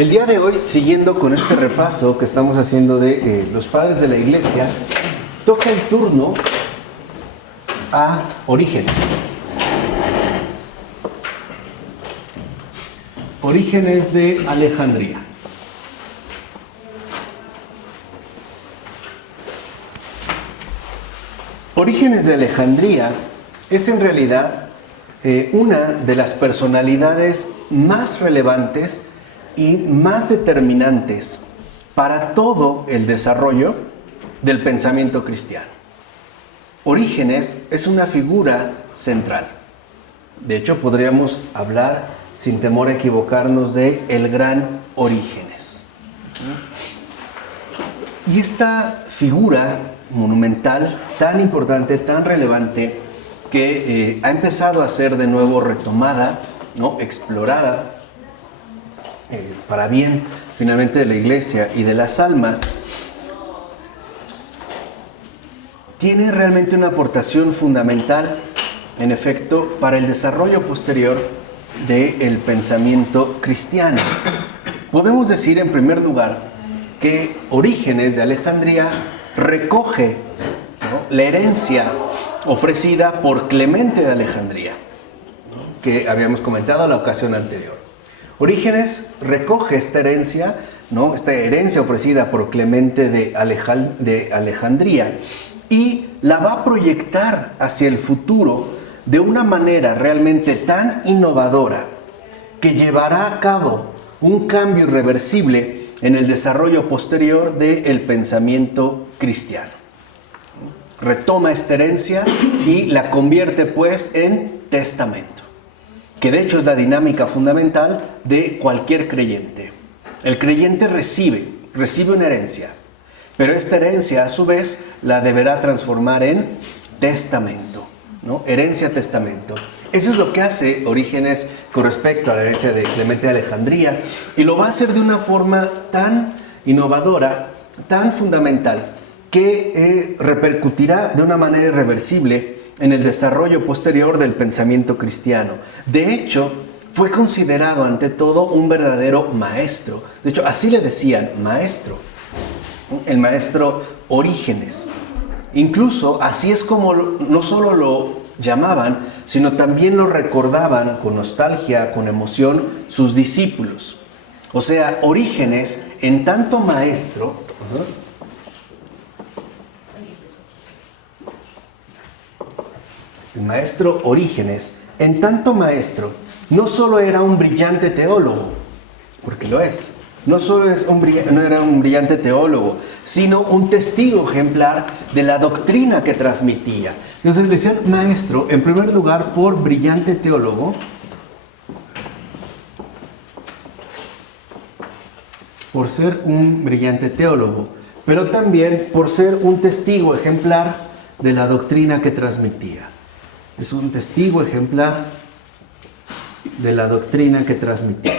El día de hoy, siguiendo con este repaso que estamos haciendo de los padres de la Iglesia, toca el turno a Orígenes. Orígenes de Alejandría. Orígenes de Alejandría es en realidad una de las personalidades más relevantes y más determinantes para todo el desarrollo del pensamiento cristiano. Orígenes es una figura central. De hecho, podríamos hablar, sin temor a equivocarnos, de el gran Orígenes. Y esta figura monumental, tan importante, tan relevante, que ha empezado a ser de nuevo retomada, ¿no? Explorada, para bien finalmente de la Iglesia y de las almas, tiene realmente una aportación fundamental, en efecto, para el desarrollo posterior del pensamiento cristiano. Podemos decir, en primer lugar, que Orígenes de Alejandría recoge, ¿no?, la herencia ofrecida por Clemente de Alejandría, ¿no?, que habíamos comentado en la ocasión anterior. Orígenes recoge esta herencia, ¿no?, esta herencia ofrecida por Clemente de Alejandría, y la va a proyectar hacia el futuro de una manera realmente tan innovadora que llevará a cabo un cambio irreversible en el desarrollo posterior del pensamiento cristiano. Retoma esta herencia y la convierte pues en testamento, que de hecho es la dinámica fundamental de cualquier creyente. El creyente recibe una herencia, pero esta herencia a su vez la deberá transformar en testamento, ¿no? Herencia-testamento. Eso es lo que hace Orígenes con respecto a la herencia de Clemente de Alejandría, y lo va a hacer de una forma tan innovadora, tan fundamental, que repercutirá de una manera irreversible en el desarrollo posterior del pensamiento cristiano. De hecho, fue considerado ante todo un verdadero maestro. De hecho, así le decían, maestro, el maestro Orígenes. Incluso así es como no solo lo llamaban, sino también lo recordaban con nostalgia, con emoción, sus discípulos. O sea, Orígenes, en tanto maestro, el maestro Orígenes, en tanto maestro, no solo era un brillante teólogo, porque lo es, no era un brillante teólogo, sino un testigo ejemplar de la doctrina que transmitía. Entonces le decían maestro, en primer lugar, por brillante teólogo, por ser un brillante teólogo, pero también por ser un testigo ejemplar de la doctrina que transmitía. Es un testigo ejemplar de la doctrina que transmitía.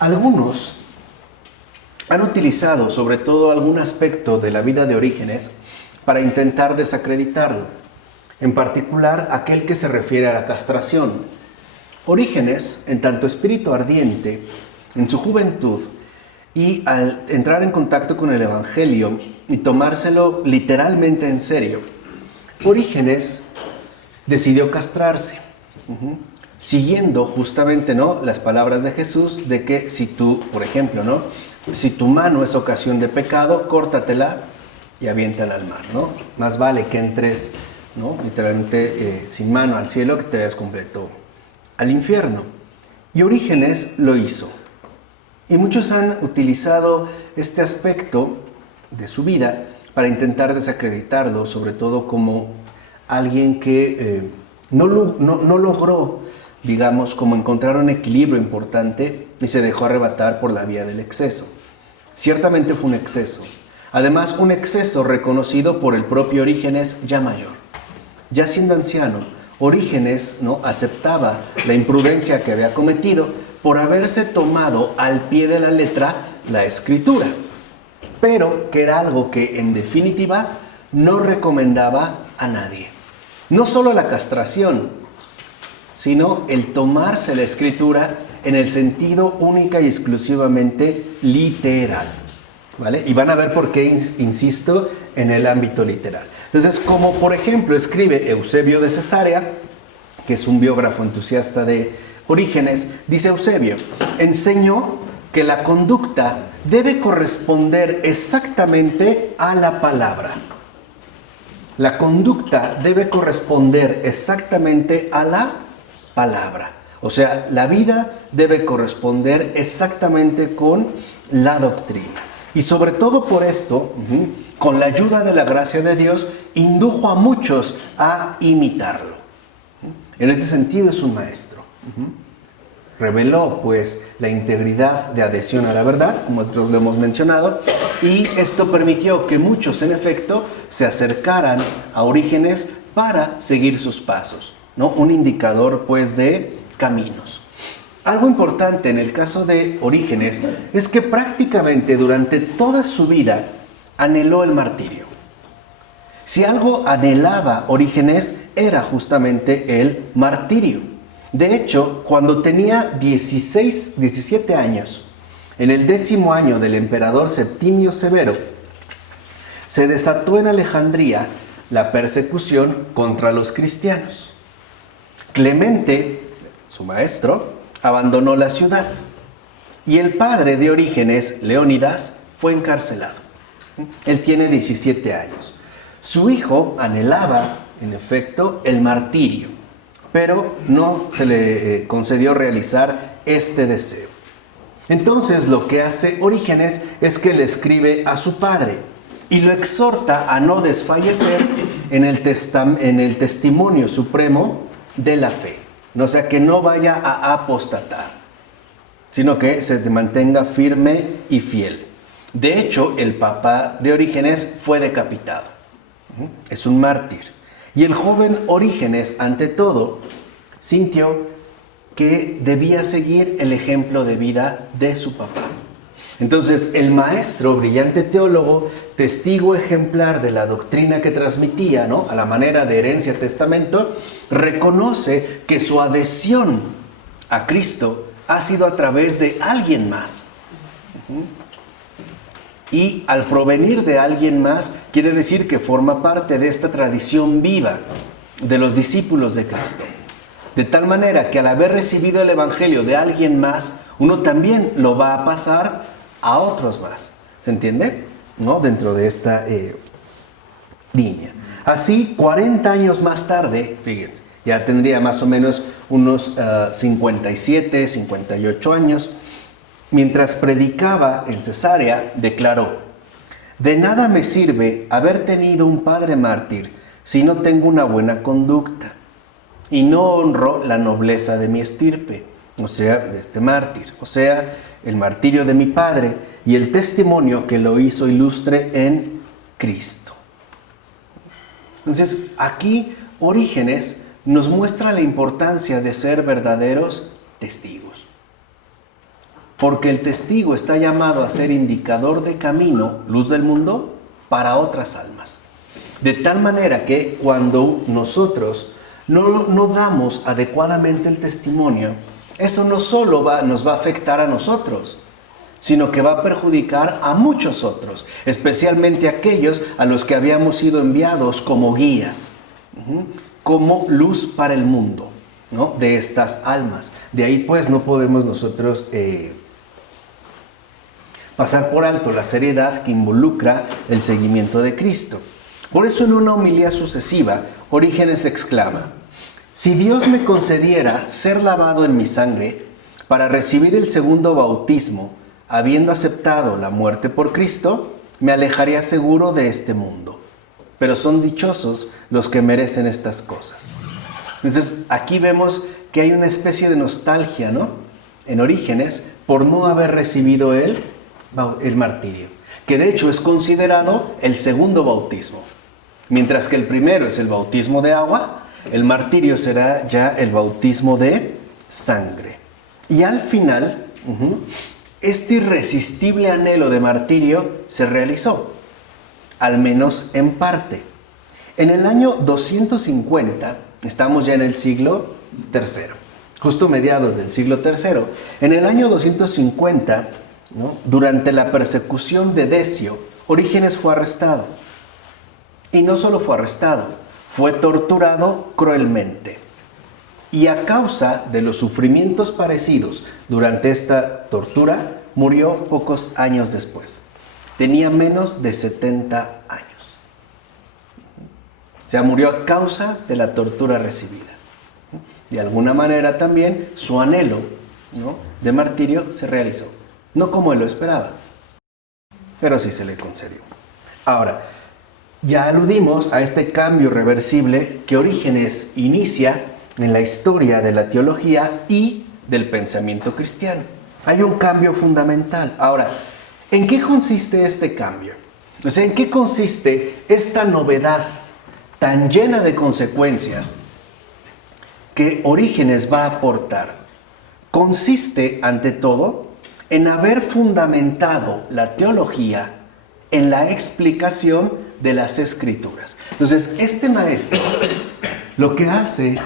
Algunos han utilizado sobre todo algún aspecto de la vida de Orígenes para intentar desacreditarlo, en particular aquel que se refiere a la castración. Orígenes, en tanto espíritu ardiente, en su juventud, y al entrar en contacto con el Evangelio y tomárselo literalmente en serio, Orígenes decidió castrarse, siguiendo justamente, ¿no?, las palabras de Jesús de que si tú, por ejemplo, ¿no?, si tu mano es ocasión de pecado, córtatela y aviéntala al mar, ¿no? Más vale que entres, ¿no?, literalmente sin mano al cielo, que te vayas completo al infierno. Y Orígenes lo hizo. Y muchos han utilizado este aspecto de su vida para intentar desacreditarlo, sobre todo como alguien que no logró, digamos, como encontrar un equilibrio importante y se dejó arrebatar por la vía del exceso. Ciertamente fue un exceso. Además, un exceso reconocido por el propio Orígenes ya mayor. Ya siendo anciano, Orígenes, ¿no?, aceptaba la imprudencia que había cometido por haberse tomado al pie de la letra la Escritura, pero que era algo que en definitiva no recomendaba a nadie. No solo la castración, sino el tomarse la escritura en el sentido única y exclusivamente literal, ¿vale? Y van a ver por qué insisto en el ámbito literal. Entonces, como por ejemplo escribe Eusebio de Cesarea, que es un biógrafo entusiasta de Orígenes, dice Eusebio, enseñó que la conducta debe corresponder exactamente a la palabra. La conducta debe corresponder exactamente a la palabra. O sea, la vida debe corresponder exactamente con la doctrina. Y sobre todo por esto, con la ayuda de la gracia de Dios, indujo a muchos a imitarlo. En ese sentido es un maestro. Reveló pues la integridad de adhesión a la verdad, como nosotros lo hemos mencionado, y esto permitió que muchos en efecto se acercaran a Orígenes para seguir sus pasos, ¿no? Un indicador pues de caminos. Algo importante en el caso de Orígenes es que prácticamente durante toda su vida anheló el martirio. Si algo anhelaba Orígenes era justamente el martirio. De hecho, cuando tenía 17 años, en el 10º año del emperador Septimio Severo, se desató en Alejandría la persecución contra los cristianos. Clemente, su maestro, abandonó la ciudad y el padre de Orígenes, Leónidas, fue encarcelado. Él tiene 17 años. Su hijo anhelaba, en efecto, el martirio, pero no se le concedió realizar este deseo. Entonces lo que hace Orígenes es que le escribe a su padre y lo exhorta a no desfallecer en el testimonio supremo de la fe. O sea, que no vaya a apostatar, sino que se mantenga firme y fiel. De hecho, el papá de Orígenes fue decapitado. Es un mártir. Y el joven Orígenes, ante todo, sintió que debía seguir el ejemplo de vida de su papá. Entonces, el maestro, brillante teólogo, testigo ejemplar de la doctrina que transmitía, ¿no?, a la manera de herencia testamento, reconoce que su adhesión a Cristo ha sido a través de alguien más. Y al provenir de alguien más, quiere decir que forma parte de esta tradición viva de los discípulos de Cristo. De tal manera que al haber recibido el Evangelio de alguien más, uno también lo va a pasar a otros más. ¿Se entiende? ¿No? Dentro de esta línea. Así, 40 años más tarde, fíjense, ya tendría más o menos unos 57, 58 años, mientras predicaba en Cesarea, declaró: de nada me sirve haber tenido un padre mártir si no tengo una buena conducta y no honro la nobleza de mi estirpe, o sea, de este mártir, o sea, el martirio de mi padre y el testimonio que lo hizo ilustre en Cristo. Entonces, aquí Orígenes nos muestra la importancia de ser verdaderos testigos. Porque el testigo está llamado a ser indicador de camino, luz del mundo, para otras almas. De tal manera que cuando nosotros no damos adecuadamente el testimonio, eso no solo nos va a afectar a nosotros, sino que va a perjudicar a muchos otros, especialmente aquellos a los que habíamos sido enviados como guías, como luz para el mundo, ¿no?, de estas almas. De ahí pues no podemos nosotros pasar por alto la seriedad que involucra el seguimiento de Cristo. Por eso en una homilía sucesiva, Orígenes exclama: si Dios me concediera ser lavado en mi sangre para recibir el segundo bautismo, habiendo aceptado la muerte por Cristo, me alejaría seguro de este mundo. Pero son dichosos los que merecen estas cosas. Entonces, aquí vemos que hay una especie de nostalgia, ¿no?, en Orígenes por no haber recibido el martirio, que de hecho es considerado el segundo bautismo. Mientras que el primero es el bautismo de agua, el martirio será ya el bautismo de sangre. Y al final, este irresistible anhelo de martirio se realizó. al menos en parte. En el año 250, estamos ya en el siglo III, justo mediados del siglo III, en el año 250, ¿no?, durante la persecución de Decio, Orígenes fue arrestado. Y no solo fue arrestado, fue torturado cruelmente. Y a causa de los sufrimientos padecidos durante esta tortura, murió pocos años después. Tenía menos de 70 años. O sea, murió a causa de la tortura recibida. De alguna manera también su anhelo, ¿no?, de martirio se realizó. No como él lo esperaba, pero sí se le concedió. Ahora, ya aludimos a este cambio reversible que Orígenes inicia en la historia de la teología y del pensamiento cristiano. Hay un cambio fundamental. Ahora, ¿en qué consiste este cambio? O sea, ¿en qué consiste esta novedad tan llena de consecuencias que Orígenes va a aportar? Consiste, ante todo, en haber fundamentado la teología en la explicación de las Escrituras. Entonces, este maestro lo que hace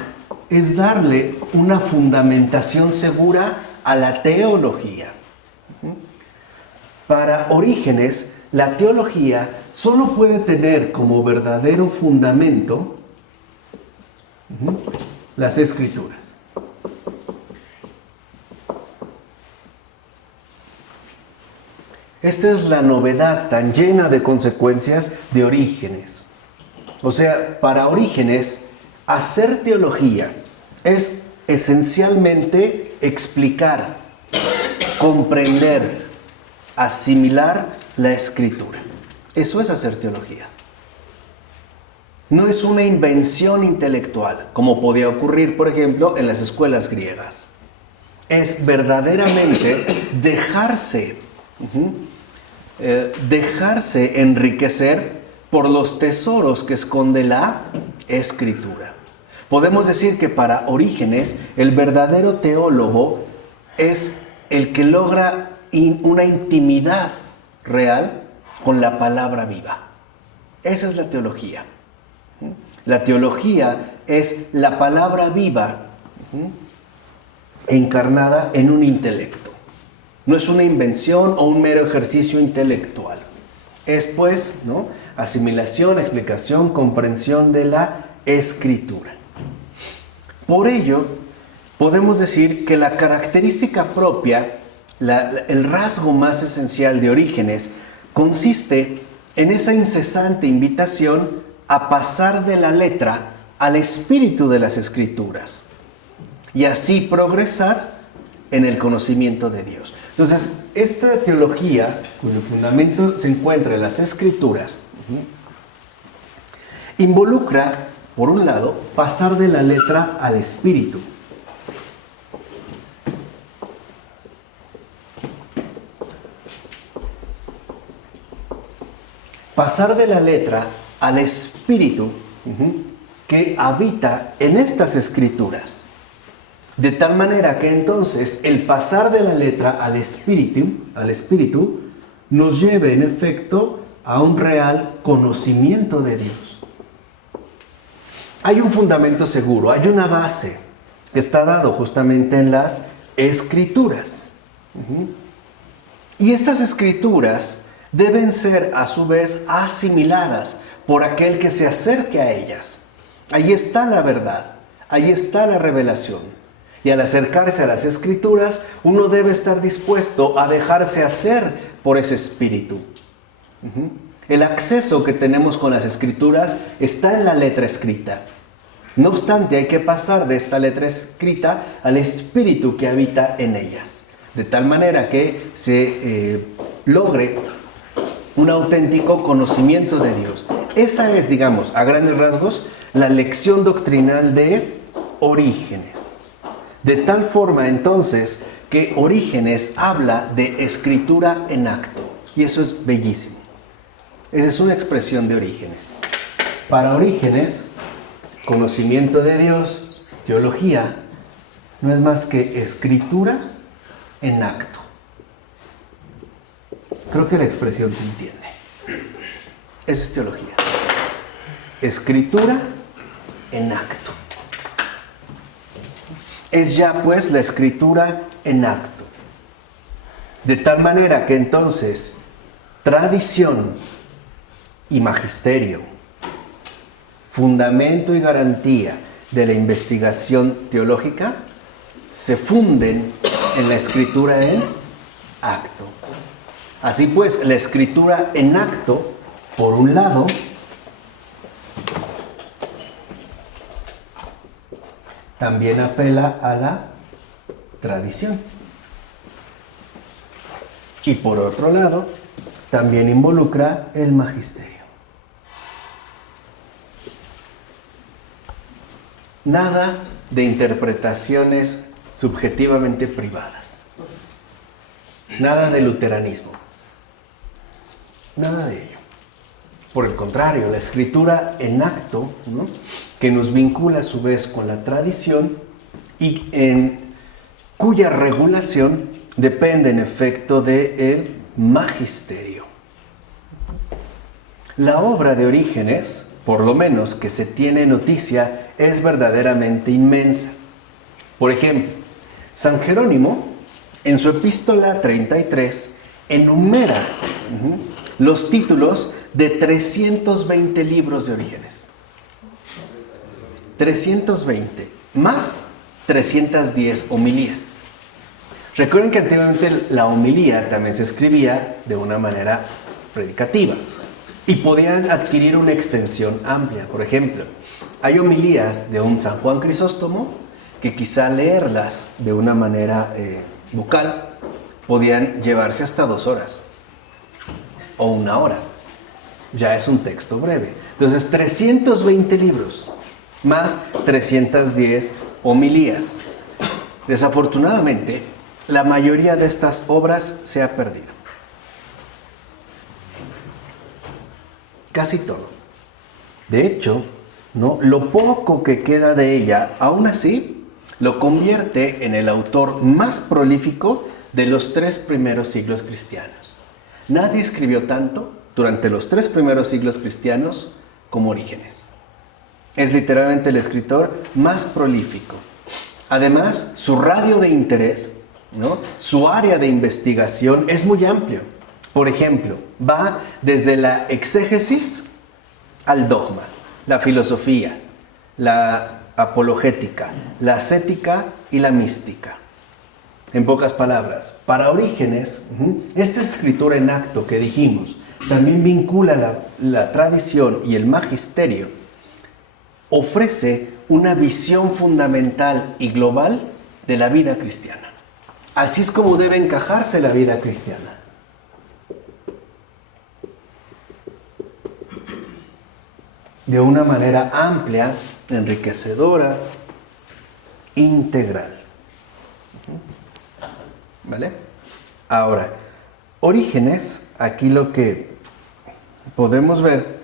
es darle una fundamentación segura a la teología. Para Orígenes, la teología solo puede tener como verdadero fundamento las Escrituras. Esta es la novedad tan llena de consecuencias de Orígenes. O sea, para Orígenes, hacer teología es esencialmente explicar, comprender, asimilar la Escritura. Eso es hacer teología. No es una invención intelectual, como podía ocurrir, por ejemplo, en las escuelas griegas. Es verdaderamente dejarse enriquecer por los tesoros que esconde la Escritura. Podemos decir que para Orígenes el verdadero teólogo es el que logra una intimidad real con la palabra viva. Esa es la teología. La teología es la palabra viva encarnada en un intelecto. No es una invención o un mero ejercicio intelectual. Es pues, ¿no?, asimilación, explicación, comprensión de la Escritura. Por ello, podemos decir que la característica propia, el rasgo más esencial de Orígenes, consiste en esa incesante invitación a pasar de la letra al espíritu de las Escrituras y así progresar en el conocimiento de Dios. Entonces, esta teología, cuyo fundamento se encuentra en las Escrituras, involucra, por un lado, pasar de la letra al espíritu. Pasar de la letra al espíritu que habita en estas Escrituras. De tal manera que entonces el pasar de la letra al espíritu nos lleve en efecto a un real conocimiento de Dios. Hay un fundamento seguro, hay una base que está dado justamente en las Escrituras. Y estas Escrituras deben ser a su vez asimiladas por aquel que se acerque a ellas. Ahí está la verdad, ahí está la revelación. Y al acercarse a las Escrituras, uno debe estar dispuesto a dejarse hacer por ese espíritu. El acceso que tenemos con las Escrituras está en la letra escrita. No obstante, hay que pasar de esta letra escrita al espíritu que habita en ellas, de tal manera que se logre un auténtico conocimiento de Dios. Esa es, digamos, a grandes rasgos, la lección doctrinal de Orígenes. De tal forma, entonces, que Orígenes habla de escritura en acto. Y eso es bellísimo. Esa es una expresión de Orígenes. Para Orígenes, conocimiento de Dios, teología, no es más que escritura en acto. Creo que la expresión se entiende. Esa es teología. Escritura en acto. Es ya pues la escritura en acto. De tal manera que entonces tradición y magisterio, fundamento y garantía de la investigación teológica, se funden en la escritura en acto. Así pues, la escritura en acto, por un lado, también apela a la tradición. Y por otro lado, también involucra el magisterio. Nada de interpretaciones subjetivamente privadas. Nada de luteranismo. Nada de ello. Por el contrario, la escritura en acto, ¿no?, que nos vincula a su vez con la tradición y en cuya regulación depende en efecto del magisterio. La obra de Orígenes, por lo menos que se tiene noticia, es verdaderamente inmensa. Por ejemplo, San Jerónimo, en su epístola 33, enumera los títulos de 320 libros de Orígenes. 320, más 310 homilías. Recuerden que antiguamente la homilía también se escribía de una manera predicativa y podían adquirir una extensión amplia. Por ejemplo, hay homilías de un San Juan Crisóstomo que quizá leerlas de una manera vocal podían llevarse hasta 2 horas o 1 hora. Ya es un texto breve. Entonces, 320 libros más 310 homilías. Desafortunadamente, la mayoría de estas obras se ha perdido. Casi todo. De hecho, ¿no?, lo poco que queda de ella, aún así, lo convierte en el autor más prolífico de los 3 primeros siglos cristianos. Nadie escribió tanto durante los 3 primeros siglos cristianos como Orígenes. Es literalmente el escritor más prolífico. Además, su radio de interés, ¿no?, su área de investigación es muy amplio. Por ejemplo, va desde la exégesis al dogma, la filosofía, la apologética, la ascética y la mística. En pocas palabras, para Orígenes, esta escritura en acto que dijimos también vincula la tradición y el magisterio, ofrece una visión fundamental y global de la vida cristiana. Así es como debe encajarse la vida cristiana. De una manera amplia, enriquecedora, integral. ¿Vale? Ahora, Orígenes, aquí lo que podemos ver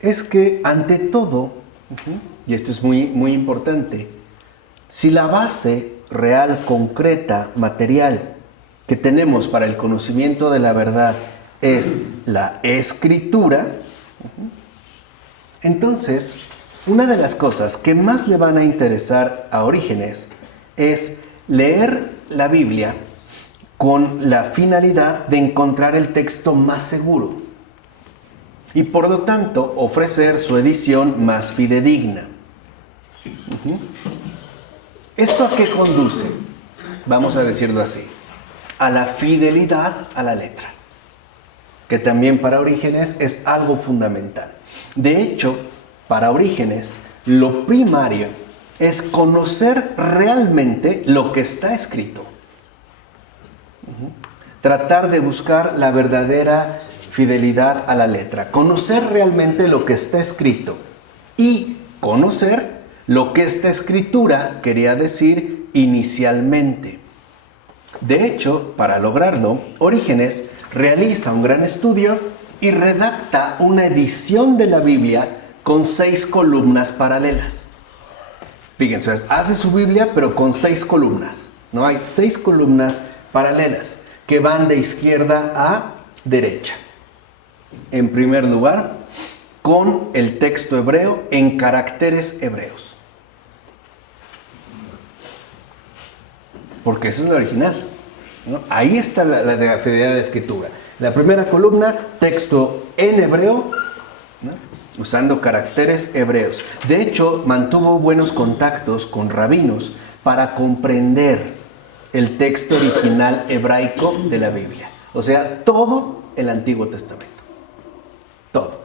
es que ante todo, y esto es muy, muy importante, si la base real, concreta, material que tenemos para el conocimiento de la verdad es la escritura, entonces una de las cosas que más le van a interesar a Orígenes es leer la Biblia con la finalidad de encontrar el texto más seguro y por lo tanto ofrecer su edición más fidedigna. ¿Esto a qué conduce? Vamos a decirlo así: a la fidelidad a la letra, que también para Orígenes es algo fundamental. De hecho, para Orígenes, lo primario es conocer realmente lo que está escrito. Tratar de buscar la verdadera fidelidad a la letra. Conocer realmente lo que está escrito. Y conocer lo que esta escritura quería decir inicialmente. De hecho, para lograrlo, Orígenes realiza un gran estudio y redacta una edición de la Biblia con 6 columnas paralelas. Fíjense, hace su Biblia pero con 6 columnas. ¿No? Hay 6 columnas paralelas que van de izquierda a derecha. En primer lugar, con el texto hebreo en caracteres hebreos. Porque eso es lo original, ¿no? Ahí está la fidelidad de la escritura. La primera columna, texto en hebreo, ¿no? Usando caracteres hebreos. De hecho, mantuvo buenos contactos con rabinos para comprender el texto original hebraico de la Biblia. O sea, todo el Antiguo Testamento. Todo.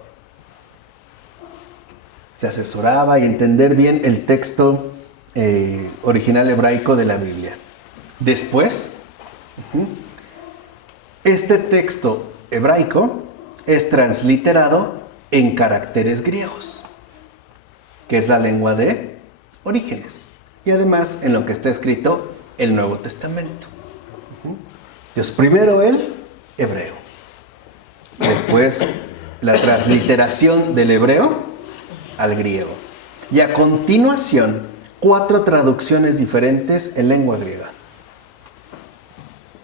Se asesoraba y entender bien el texto original hebraico de la Biblia. Después, este texto hebraico es transliterado en caracteres griegos, que es la lengua de Orígenes, y además en lo que está escrito el Nuevo Testamento. Entonces, primero el hebreo, después la transliteración del hebreo al griego, y a continuación 4 traducciones diferentes en lengua griega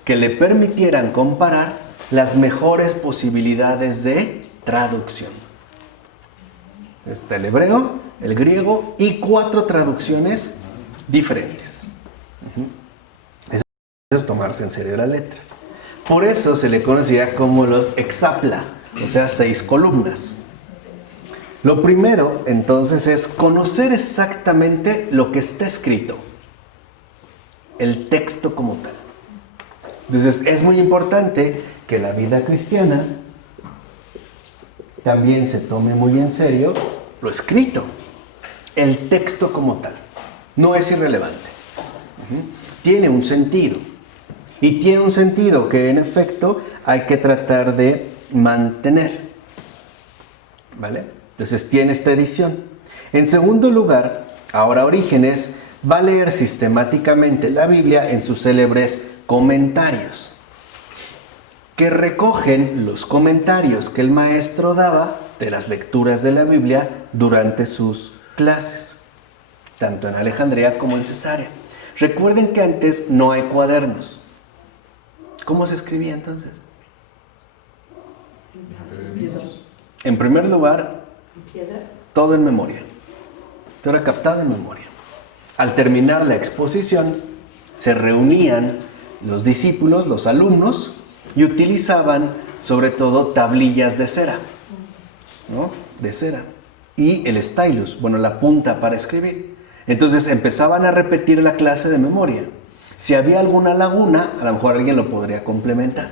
que le permitieran comparar las mejores posibilidades de traducción. Está el hebreo, el griego y 4 traducciones diferentes. Eso es tomarse en serio la letra. Por eso se le conocía como los hexapla, o sea, 6 columnas. Lo primero, entonces, es conocer exactamente lo que está escrito, el texto como tal. Entonces, es muy importante que la vida cristiana también se tome muy en serio lo escrito, el texto como tal. No es irrelevante. Tiene un sentido. Y tiene un sentido que, en efecto, hay que tratar de mantener. ¿Vale? Entonces, tiene esta edición. En segundo lugar, ahora Orígenes va a leer sistemáticamente la Biblia en sus célebres comentarios, que recogen los comentarios que el maestro daba de las lecturas de la Biblia durante sus clases, tanto en Alejandría como en Cesarea. Recuerden que antes no hay cuadernos. ¿Cómo se escribía entonces? En primer lugar, todo en memoria. Todo era captado en memoria. Al terminar la exposición, se reunían los discípulos, los alumnos, y utilizaban sobre todo tablillas de cera, ¿no? De cera. Y el stylus, bueno, la punta para escribir. Entonces empezaban a repetir la clase de memoria. Si había alguna laguna, a lo mejor alguien lo podría complementar.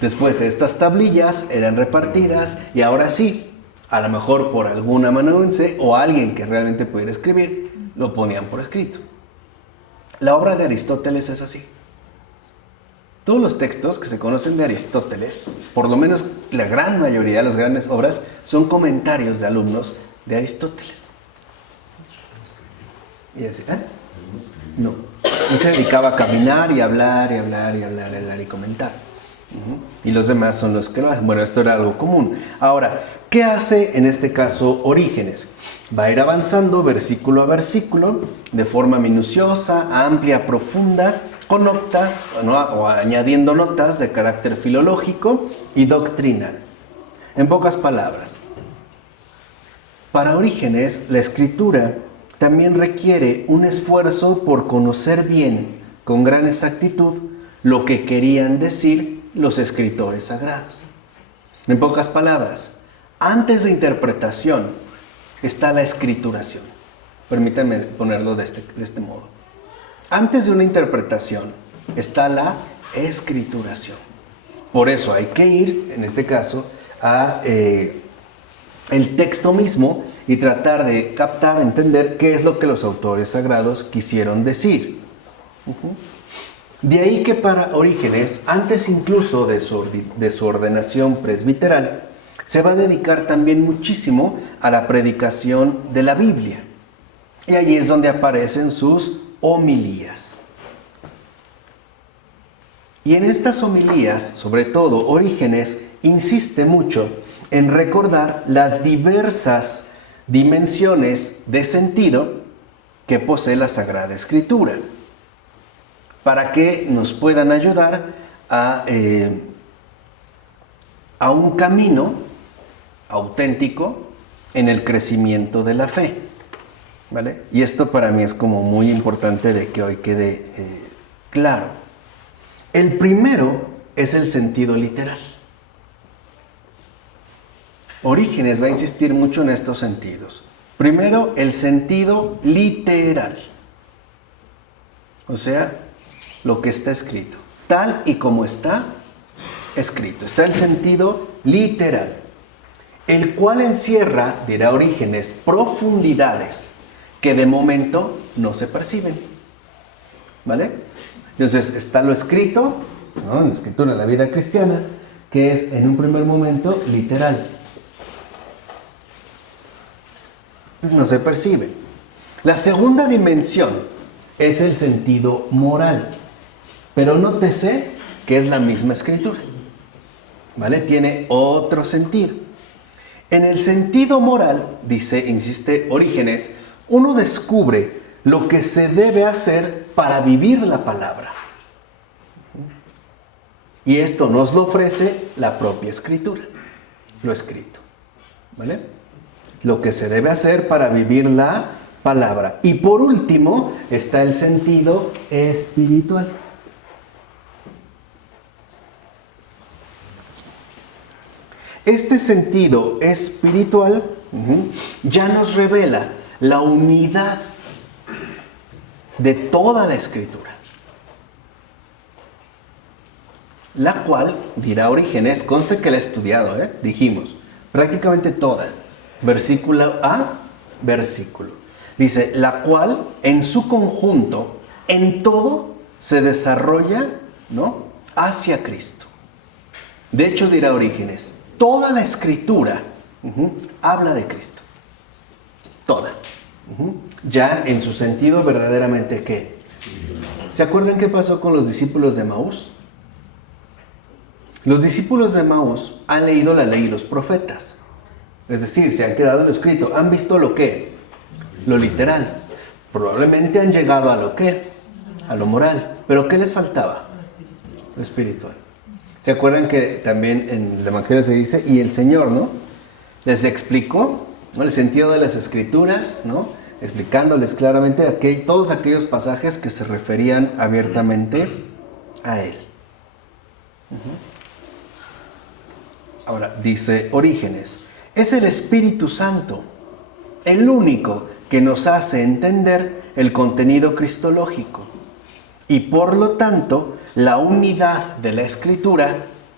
Después estas tablillas eran repartidas y ahora sí, a lo mejor por algún amanuense o alguien que realmente pudiera escribir, lo ponían por escrito. La obra de Aristóteles es así. Todos los textos que se conocen de Aristóteles, por lo menos la gran mayoría de las grandes obras, son comentarios de alumnos de Aristóteles. ¿Y así? No. Él se dedicaba a caminar y hablar y hablar y hablar y hablar y comentar. Y los demás son los que lo hacen. Bueno, esto era algo común. Ahora, ¿qué hace en este caso Orígenes? Va a ir avanzando versículo a versículo de forma minuciosa, amplia, profunda, con notas, ¿no? O añadiendo notas de carácter filológico y doctrinal. En pocas palabras, para Orígenes, la escritura también requiere un esfuerzo por conocer bien, con gran exactitud, lo que querían decir los escritores sagrados. En pocas palabras, antes de interpretación está la escrituración. Permítanme ponerlo de este modo. Antes de una interpretación está la escrituración. Por eso hay que ir, en este caso, a el texto mismo y tratar de captar, entender qué es lo que los autores sagrados quisieron decir. De ahí que para Orígenes, antes incluso de su ordenación presbiteral, se va a dedicar también muchísimo a la predicación de la Biblia. Y allí es donde aparecen sus homilías. Y en estas homilías, sobre todo, Orígenes insiste mucho en recordar las diversas dimensiones de sentido que posee la Sagrada Escritura, para que nos puedan ayudar a a un camino auténtico en el crecimiento de la fe. ¿Vale? Y esto para mí es como muy importante de que hoy quede claro. El primero es el sentido literal. Orígenes va a insistir mucho en estos sentidos. Primero, el sentido literal. O sea, lo que está escrito. Tal y como está escrito. Está el sentido literal. El cual encierra, dirá Orígenes, profundidades que de momento no se perciben. ¿Vale? Entonces, está lo escrito, ¿no? En la escritura de la vida cristiana, que es en un primer momento literal. No se percibe. La segunda dimensión es el sentido moral. Pero nótese que es la misma escritura. ¿Vale? Tiene otro sentido. En el sentido moral, insiste Orígenes, uno descubre lo que se debe hacer para vivir la palabra. Y esto nos lo ofrece la propia escritura, lo escrito. ¿Vale? Lo que se debe hacer para vivir la palabra. Y por último está el sentido espiritual. Este sentido espiritual ya nos revela la unidad de toda la escritura, la cual, dirá Orígenes, conste que la he estudiado, dijimos, prácticamente toda, versículo a versículo. Dice, la cual en su conjunto, en todo, se desarrolla, ¿no?, hacia Cristo. De hecho, dirá Orígenes, toda la escritura habla de Cristo. Toda. Ya en su sentido verdaderamente, ¿qué? ¿Se acuerdan qué pasó con los discípulos de Emaús? Los discípulos de Emaús han leído la ley y los profetas. Es decir, se han quedado en lo escrito. ¿Han visto lo qué? Lo literal. Probablemente han llegado a lo qué? A lo moral. ¿Pero qué les faltaba? Lo espiritual. ¿Se acuerdan que también en el Evangelio se dice, y el Señor, ¿no?, les explicó, ¿no?, el sentido de las Escrituras, ¿no?, explicándoles claramente todos aquellos pasajes que se referían abiertamente a Él. Ahora, dice Orígenes, es el Espíritu Santo el único que nos hace entender el contenido cristológico y por lo tanto la unidad de la escritura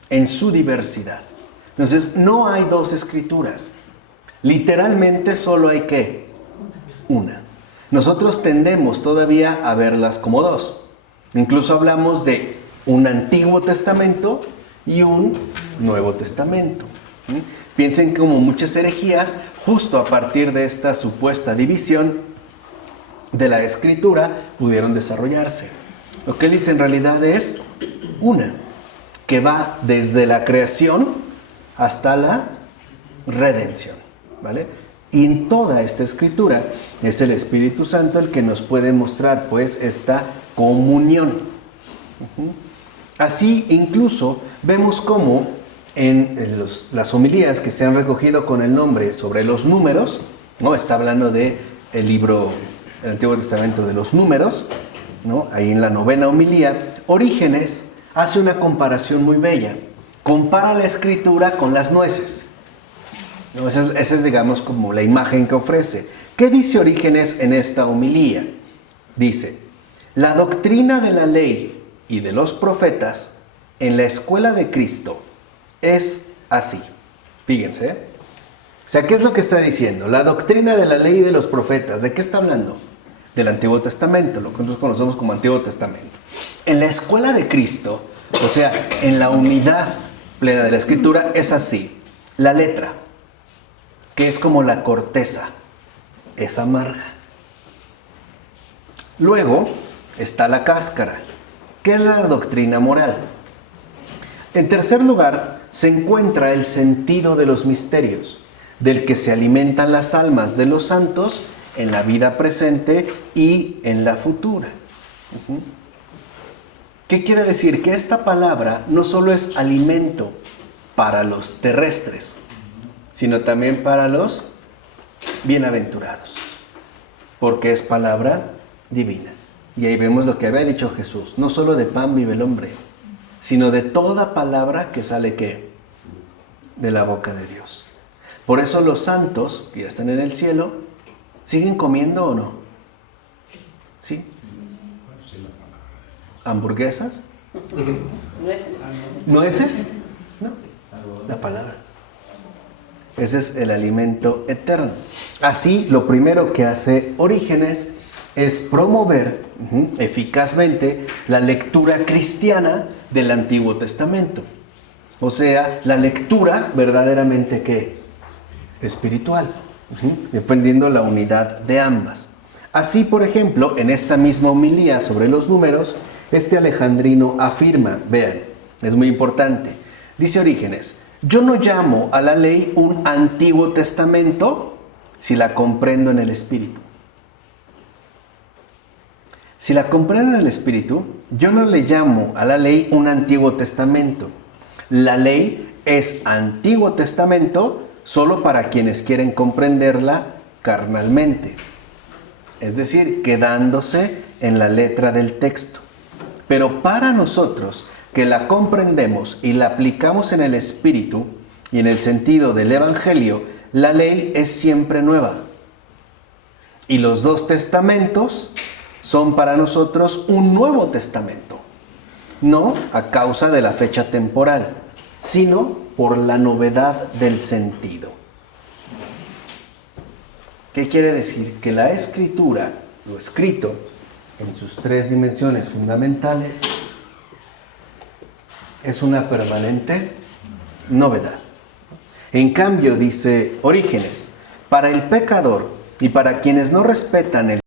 en su diversidad. Entonces, no hay dos escrituras. Literalmente solo hay ¿qué? Una. Nosotros tendemos todavía a verlas como dos. Incluso hablamos de un Antiguo Testamento y un Nuevo Testamento. Piensen como muchas herejías, justo a partir de esta supuesta división de la escritura, pudieron desarrollarse. Lo que dice en realidad es una, que va desde la creación hasta la redención, ¿vale? Y en toda esta escritura es el Espíritu Santo el que nos puede mostrar, pues, esta comunión. Así, incluso, vemos cómo en las homilías que se han recogido con el nombre sobre los números, ¿no?, está hablando del libro del Antiguo Testamento de los números, ¿no?, ahí en la 9ª homilía, Orígenes hace una comparación muy bella. Compara la escritura con las nueces. ¿No? Esa es, digamos, como la imagen que ofrece. ¿Qué dice Orígenes en esta homilía? Dice, la doctrina de la ley y de los profetas en la escuela de Cristo es así. Fíjense, O sea, ¿qué es lo que está diciendo? La doctrina de la ley y de los profetas. ¿De qué está hablando? Del Antiguo Testamento, lo que nosotros conocemos como Antiguo Testamento. En la escuela de Cristo, o sea, en la unidad plena de la Escritura, es así. La letra, que es como la corteza, es amarga. Luego está la cáscara, que es la doctrina moral. En tercer lugar, se encuentra el sentido de los misterios, del que se alimentan las almas de los santos en la vida presente y en la futura. ¿Qué quiere decir? Que esta palabra no solo es alimento para los terrestres, sino también para los bienaventurados, porque es palabra divina. Y ahí vemos lo que había dicho Jesús: no solo de pan vive el hombre, sino de toda palabra que sale, ¿qué? De la boca de Dios. Por eso los santos, que ya están en el cielo, ¿siguen comiendo o no? ¿Sí? ¿Hamburguesas? ¿Nueces? No, la palabra. Ese es el alimento eterno. Así, lo primero que hace Orígenes es promover eficazmente la lectura cristiana del Antiguo Testamento. O sea, la lectura verdaderamente, ¿qué? Espiritual, defendiendo la unidad de ambas. Así, por ejemplo, en esta misma homilía sobre los números, este alejandrino afirma, vean, es muy importante, dice Orígenes: yo no llamo a la ley un Antiguo Testamento si la comprendo en el Espíritu. Si la comprendo en el Espíritu, yo no le llamo a la ley un Antiguo Testamento. La ley es Antiguo Testamento solo para quienes quieren comprenderla carnalmente, es decir, quedándose en la letra del texto. Pero para nosotros, que la comprendemos y la aplicamos en el Espíritu y en el sentido del Evangelio, la ley es siempre nueva. Y los dos testamentos son para nosotros un Nuevo Testamento, no a causa de la fecha temporal, sino por la novedad del sentido. ¿Qué quiere decir? Que la Escritura, lo escrito, en sus tres dimensiones fundamentales, es una permanente novedad. En cambio, dice Orígenes, para el pecador y para quienes no respetan el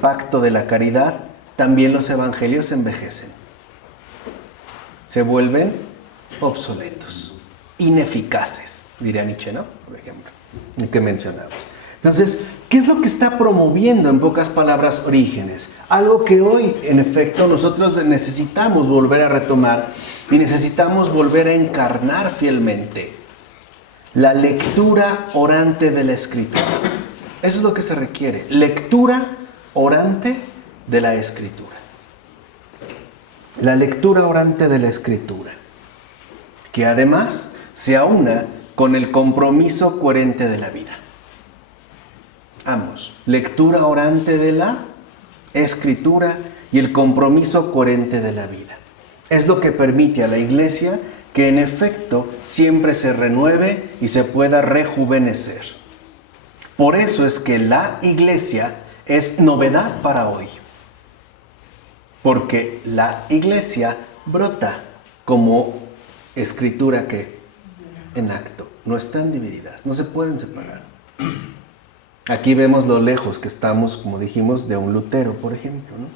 pacto de la caridad, también los evangelios envejecen. Se vuelven obsoletos, ineficaces, diría Nietzsche, ¿no? Por ejemplo, el que mencionamos. Entonces, ¿qué es lo que está promoviendo, en pocas palabras, Orígenes? Algo que hoy, en efecto, nosotros necesitamos volver a retomar y necesitamos volver a encarnar fielmente: la lectura orante de la Escritura. Eso es lo que se requiere, lectura orante de la Escritura. La lectura orante de la Escritura, que además se aúna con el compromiso coherente de la vida. Ambos, lectura orante de la Escritura y el compromiso coherente de la vida. Es lo que permite a la Iglesia que en efecto siempre se renueve y se pueda rejuvenecer. Por eso es que la Iglesia es novedad para hoy. Porque la Iglesia brota como escritura que en acto. No están divididas, no se pueden separar. Aquí vemos lo lejos que estamos, como dijimos, de un Lutero, por ejemplo, ¿no?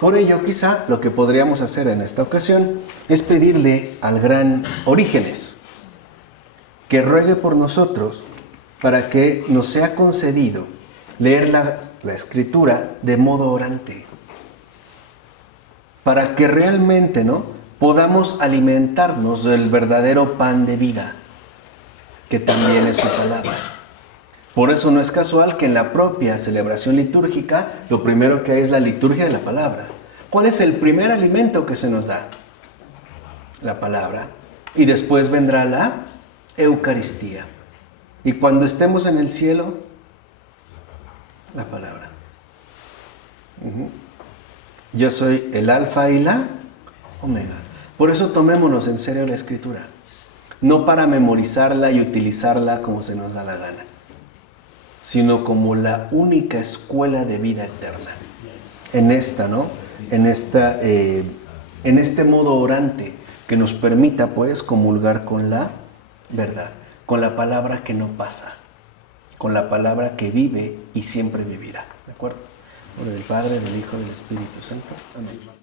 Por ello, quizá lo que podríamos hacer en esta ocasión es pedirle al gran Orígenes que ruegue por nosotros para que nos sea concedido leer la Escritura de modo orante, para que realmente, ¿no?, podamos alimentarnos del verdadero pan de vida, que también es su palabra. Por eso no es casual que en la propia celebración litúrgica lo primero que hay es la liturgia de la palabra. ¿Cuál es el primer alimento que se nos da? La palabra. Y después vendrá la Eucaristía. Y cuando estemos en el cielo, la palabra. Yo soy el alfa y la omega. Por eso tomémonos en serio la Escritura. No para memorizarla y utilizarla como se nos da la gana, sino como la única escuela de vida eterna. En esta, ¿no? En este modo orante que nos permita, pues, comulgar con la verdad, con la palabra que no pasa, con la palabra que vive y siempre vivirá. ¿De acuerdo? En nombre del Padre, del Hijo y del Espíritu Santo. Amén.